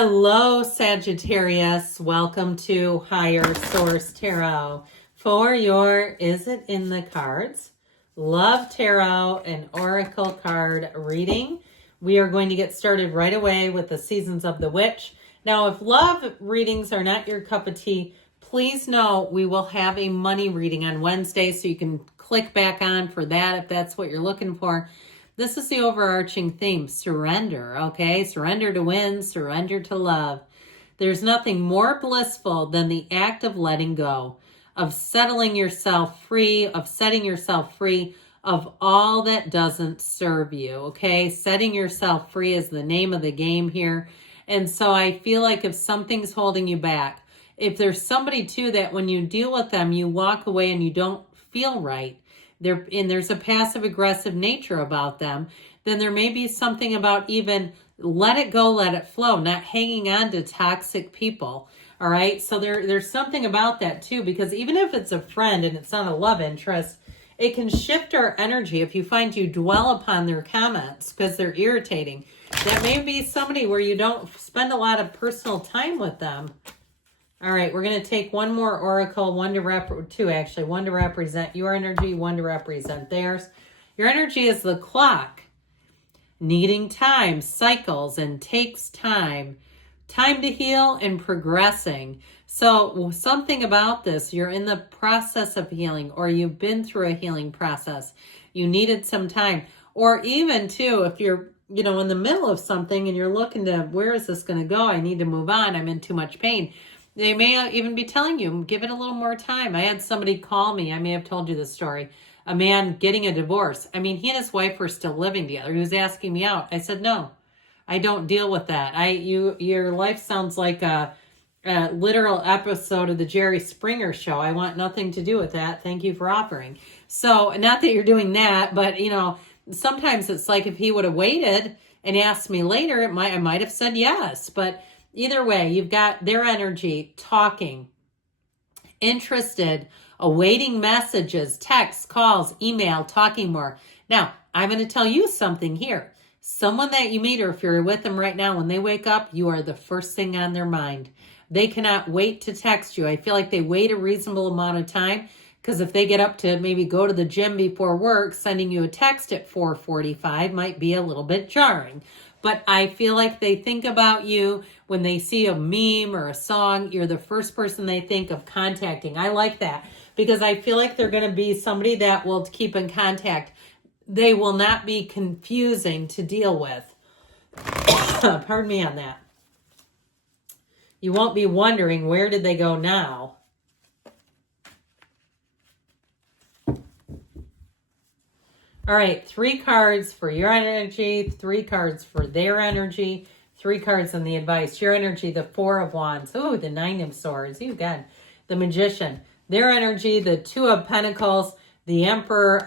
Hello, Sagittarius. Welcome to Higher Source Tarot for your Is It in the Cards? Love Tarot and Oracle card reading. We are going to get started right away with the Seasons of the Witch. Now, if love readings are not your cup of tea, please know we will have a money reading on Wednesday, so you can click back on for that if that's what you're looking for. This is the overarching theme, surrender, okay? Surrender to win, surrender to love. There's nothing more blissful than the act of letting go, of settling yourself free, of setting yourself free of all that doesn't serve you, okay? Setting yourself free is the name of the game here. And so I feel like if something's holding you back, if there's somebody too that when you deal with them, you walk away and you don't feel right, there's a passive aggressive nature about them, then there may be something about even let it go, let it flow, not hanging on to toxic people. All right. So there's something about that too, because even if it's a friend and it's not a love interest, it can shift our energy if you find you dwell upon their comments because they're irritating. That may be somebody where you don't spend a lot of personal time with them. All right, we're going to take one more oracle, one to represent your energy, one to represent theirs. Your energy is the clock, needing time, cycles, and takes time to heal and progressing. So something about this, you're in the process of healing, or you've been through a healing process. You needed some time, or even too, if you're in the middle of something and you're looking to, where is this going to go? I need to move on. I'm in too much pain. They may even be telling you, give it a little more time. I had somebody call me. I may have told you this story. A man getting a divorce. I mean, he and his wife were still living together. He was asking me out. I said, no, I don't deal with that. Your life sounds like a literal episode of the Jerry Springer show. I want nothing to do with that. Thank you for offering. So not that you're doing that, but sometimes it's like if he would have waited and asked me later, I might have said yes. But either way, you've got their energy talking, interested, awaiting messages, texts, calls, email, talking more. Now, I'm going to tell you something here. Someone that you meet, or if you're with them right now, when they wake up, you are the first thing on their mind. They cannot wait to text you. I feel like they wait a reasonable amount of time, because if they get up to maybe go to the gym before work, sending you a text at 4:45 might be a little bit jarring. But I feel like they think about you when they see a meme or a song. You're the first person they think of contacting. I like that because I feel like they're going to be somebody that will keep in contact. They will not be confusing to deal with. Pardon me on that. You won't be wondering, where did they go now? All right, 3 cards for your energy, 3 cards for their energy, 3 cards on the advice. Your energy, the 4 of Wands. Ooh, the 9 of Swords. You got the Magician. Their energy, the 2 of Pentacles, the Emperor,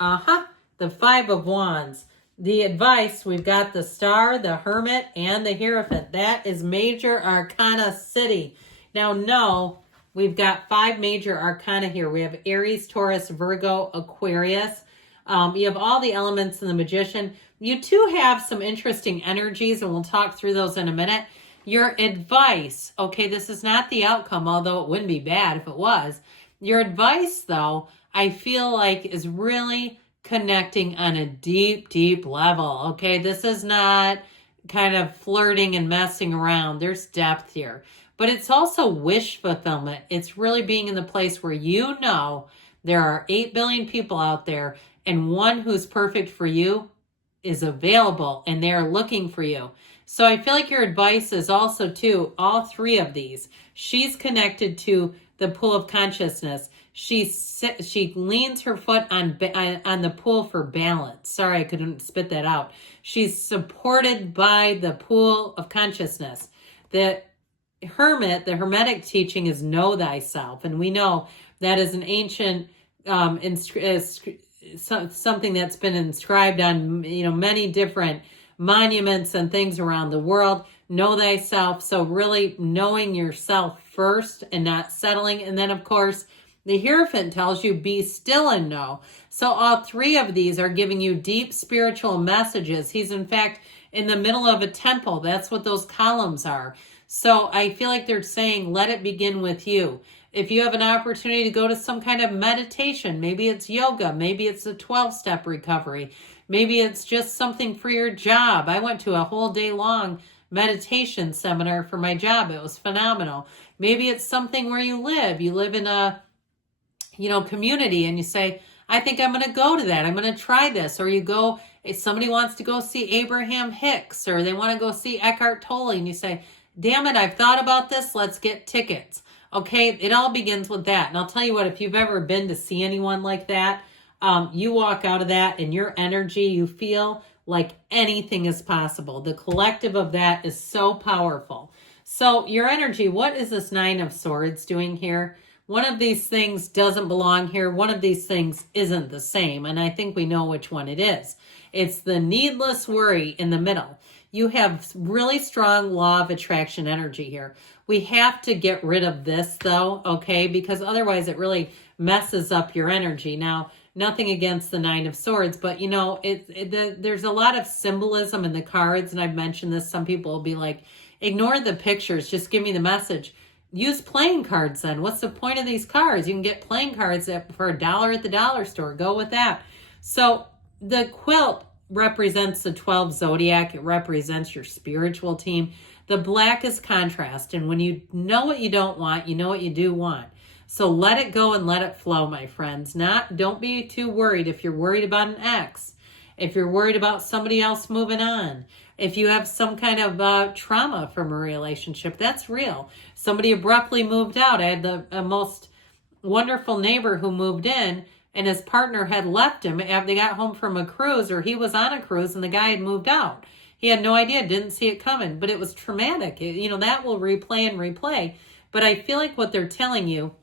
the 5 of Wands. The advice, we've got the Star, the Hermit, and the Hierophant. That is Major Arcana City. Now, no, we've got 5 major arcana here. We have Aries, Taurus, Virgo, Aquarius. You have all the elements in the Magician. You too have some interesting energies, and we'll talk through those in a minute. Your advice, okay, this is not the outcome, although it wouldn't be bad if it was. Your advice, though, I feel like is really connecting on a deep, deep level, okay? This is not kind of flirting and messing around. There's depth here. But it's also wish fulfillment. It's really being in the place where there are 8 billion people out there, and one who's perfect for you is available, and they're looking for you. So I feel like your advice is also to all 3 of these. She's connected to the pool of consciousness. She leans her foot on the pool for balance. Sorry, I couldn't spit that out. She's supported by the pool of consciousness. The Hermit, the Hermetic teaching is know thyself, and we know that is an ancient something that's been inscribed on many different monuments and things around the world. Know thyself. So really knowing yourself first and not settling. And then of course the Hierophant tells you be still and know. So all 3 of these are giving you deep spiritual messages. He's in fact in the middle of a temple. That's what those columns are. So I feel like they're saying, let it begin with you. If you have an opportunity to go to some kind of meditation, maybe it's yoga, maybe it's a 12-step recovery, maybe it's just something for your job. I went to a whole day long meditation seminar for my job. It was phenomenal. Maybe it's something where you live. You live in a, community, and you say, I think I'm going to go to that. I'm going to try this. Or you go, if somebody wants to go see Abraham Hicks, or they want to go see Eckhart Tolle, and you say, damn it, I've thought about this. Let's get tickets. Okay, it all begins with that. And I'll tell you what, if you've ever been to see anyone like that, you walk out of that and your energy, you feel like anything is possible. The collective of that is so powerful. So your energy, what is this Nine of Swords doing here? One of these things doesn't belong here. One of these things isn't the same. And I think we know which one it is. It's the needless worry in the middle. You have really strong law of attraction energy here. We have to get rid of this though, okay? Because otherwise it really messes up your energy. Now, nothing against the Nine of Swords, but there's a lot of symbolism in the cards, and I've mentioned this. Some people will be like, ignore the pictures, just give me the message. Use playing cards then. What's the point of these cards? You can get playing cards for $1 at the dollar store. Go with that. So the quilt represents the 12 zodiac. It represents your spiritual team. The black is contrast. And when you know what you don't want, you know what you do want. So let it go and let it flow, my friends. Don't be too worried. If you're worried about an ex, if you're worried about somebody else moving on, if you have some kind of trauma from a relationship, that's real. Somebody abruptly moved out. I had the most wonderful neighbor who moved in, and his partner had left him after they got home from a cruise, or he was on a cruise and the guy had moved out. He had no idea, didn't see it coming, but it was traumatic. That will replay and replay. But I feel like what they're telling you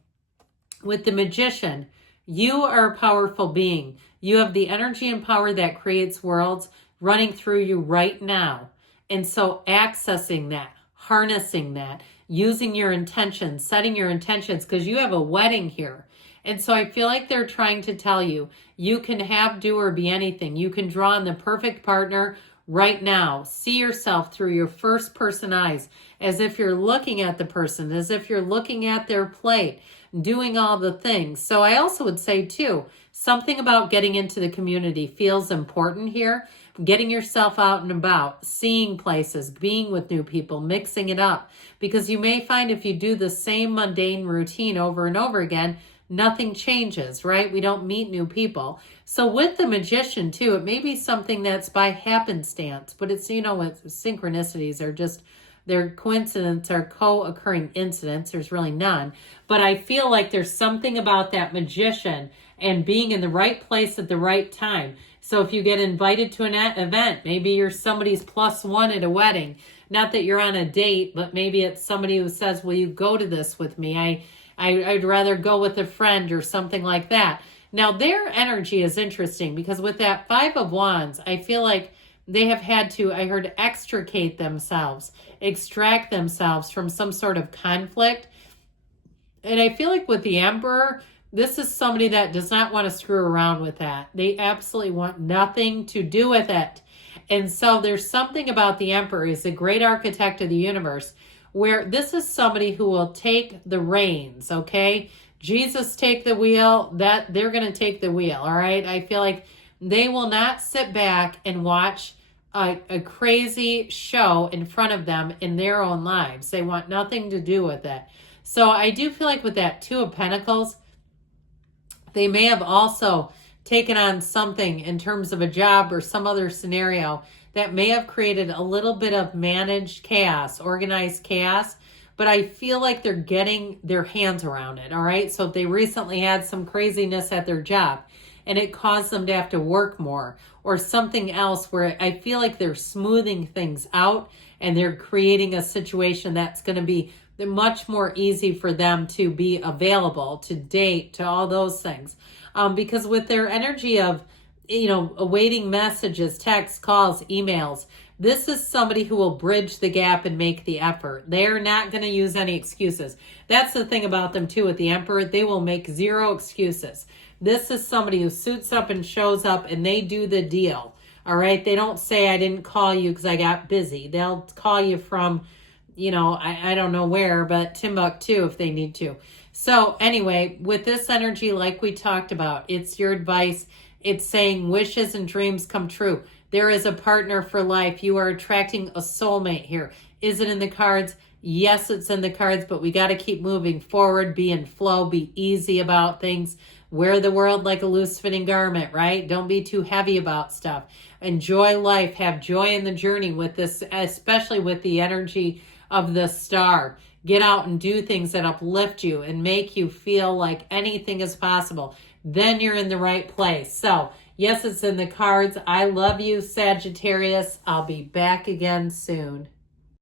with the Magician, you are a powerful being. You have the energy and power that creates worlds running through you right now. And so accessing that, harnessing that, using your intentions, setting your intentions, because you have a wedding here. And so I feel like they're trying to tell you, you can have, do, or be anything. You can draw on the perfect partner right now. See yourself through your first person eyes, as if you're looking at the person, as if you're looking at their plate, doing all the things. So I also would say too, something about getting into the community feels important here. Getting yourself out and about, seeing places, being with new people, mixing it up. Because you may find if you do the same mundane routine over and over again, nothing changes, right? We don't meet new people. So with the Magician too, it may be something that's by happenstance, but it's, with synchronicities are just, they're coincidence or co-occurring incidents. There's really none. But I feel like there's something about that Magician and being in the right place at the right time. So if you get invited to an event, maybe you're somebody's +1 at a wedding. Not that you're on a date, but maybe it's somebody who says, will you go to this with me? I'd rather go with a friend or something like that. Now, their energy is interesting because with that 5 of Wands, I feel like they have had to, I heard, extricate themselves, extract themselves from some sort of conflict. And I feel like with the Emperor, this is somebody that does not want to screw around with that. They absolutely want nothing to do with it. And so there's something about the Emperor. He's a great architect of the universe, where this is somebody who will take the reins, okay? Jesus take the wheel, that they're going to take the wheel, all right? I feel like they will not sit back and watch a crazy show in front of them in their own lives. They want nothing to do with it. So I do feel like with that 2 of Pentacles, they may have also taken on something in terms of a job or some other scenario that may have created a little bit of managed chaos, organized chaos, but I feel like they're getting their hands around it, all right? So if they recently had some craziness at their job and it caused them to have to work more, or something else where I feel like they're smoothing things out and they're creating a situation that's going to be much more easy for them to be available, to date, to all those things. Because with their energy of, awaiting messages, texts, calls, emails, this is somebody who will bridge the gap and make the effort. They're not going to use any excuses. That's the thing about them too with the Emperor. They will make 0 excuses. This is somebody who suits up and shows up and they do the deal. All right. They don't say I didn't call you because I got busy. They'll call you from, I don't know where, but Timbuktu if they need to. So anyway, with this energy, like we talked about, it's your advice. It's saying wishes and dreams come true. There is a partner for life. You are attracting a soulmate here. Is it in the cards? Yes, it's in the cards, but we got to keep moving forward, be in flow, be easy about things. Wear the world like a loose fitting garment, right? Don't be too heavy about stuff. Enjoy life. Have joy in the journey with this, especially with the energy of the star. Get out and do things that uplift you and make you feel like anything is possible. Then you're in the right place. So, yes, it's in the cards. I love you, Sagittarius. I'll be back again soon.